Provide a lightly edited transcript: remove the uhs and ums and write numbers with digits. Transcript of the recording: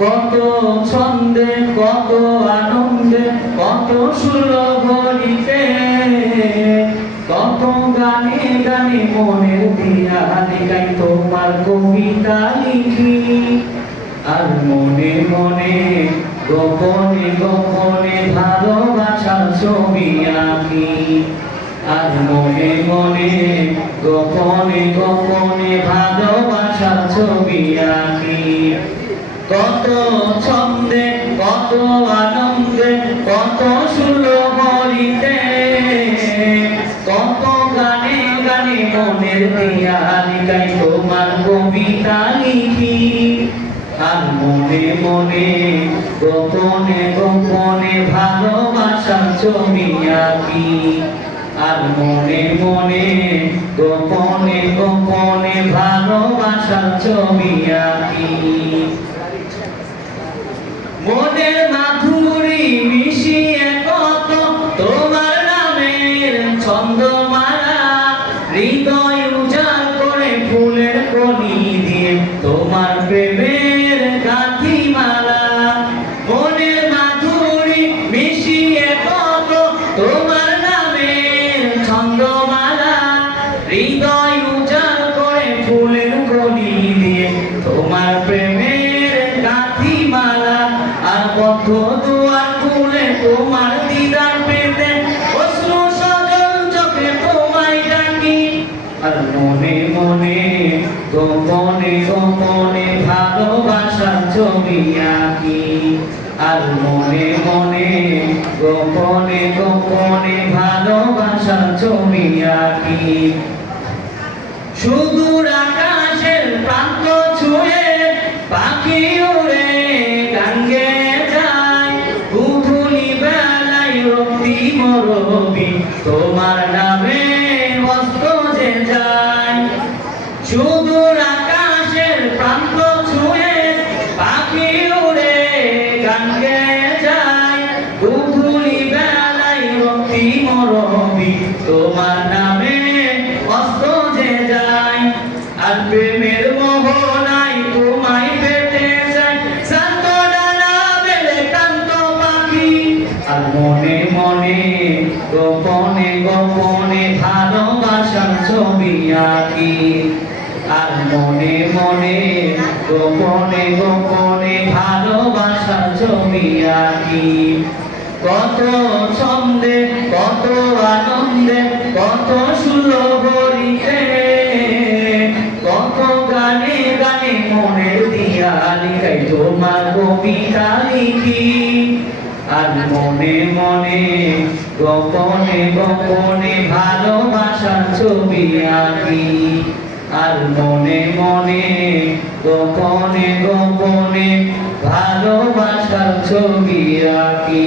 কত ছন্দে কত আনন্দে কত সুরভরিতে কত গানে গানে মনের দিয়া গাই তোমার কবিতা লিখি আর মনে মনে গোপনে গোপনে ভালোবাসার ছবি আঁকি আর মনে মনে গোপনে গোপনে ভালোবাসার ছবি আঁকি কত ছন্দে কত আনন্দে কত সুরভরিতে কত গানে গানে মনের দিয়া গাই তোমার কবিতা লিখি আর মনে মনে গোপনে গোপনে ভালোবাসার ছবি আঁকি আর মনে মনে গোপনে গোপনে ভালোবাসার ছবি আঁকি মনের মাধুরী মিশিয়ে কত তোমার নামের ছন্দমালা হৃদয় উজাড় করে ফুলের কলি দিয়ে তোমার প্রেমের গাঁথিমালা মনের মাধুরী মিশিয়ে কত তোমার নামের ছন্দমালা হৃদয় উজাড় করে ফুলের কলি দিয়ে তোমার প্রেমের গাঁথিমালা আর কত দুয়ার খুলে তোমার দিদার পেতে অশ্রু সজল চোখে তোমায় ডাকি আর মনে মনে গোপনে গোপনে ভালোবাসার ছবি আঁকি আর মনে মনে গোপনে গোপনে ভালোবাসার ছবি আঁকি সুদূর আকাশের প্রান্ত ছুঁয়ে পাখি উড়ে গান গেয়ে যায় গুধুলি বেলায় রক্তিম রবি তোমার নামে অস্ত যে যায় সুদূর আকাশের প্রান্ত ছুঁয়ে পাখি উড়ে গান গেয়ে যায় গুধুলি বেলায় রক্তিম রবি তোমার নামে অস্ত যে যায় আর প্রেমের মোহনায় তোমায় পেতে যায় শান্ত ডানা মেলে কান্ত পাখি আর মনে মনে গোপনে গোপনে ভালোবাসার ছবি আঁকি আর মনে মনে গোপনে গোপনে ভালোবাসার ছবি আঁকি কত ছন্দে কত আনন্দে কত সুরভরিতে কত গানে গানে মনের দিয়া গাই তোমার কবিতা লিখি আর মনে মনে গোপনে গোপনে ভালোবাসার ছবি আঁকি আর মনে মনে গোপনে গোপনে ভালোবাসার ছবি আঁকি।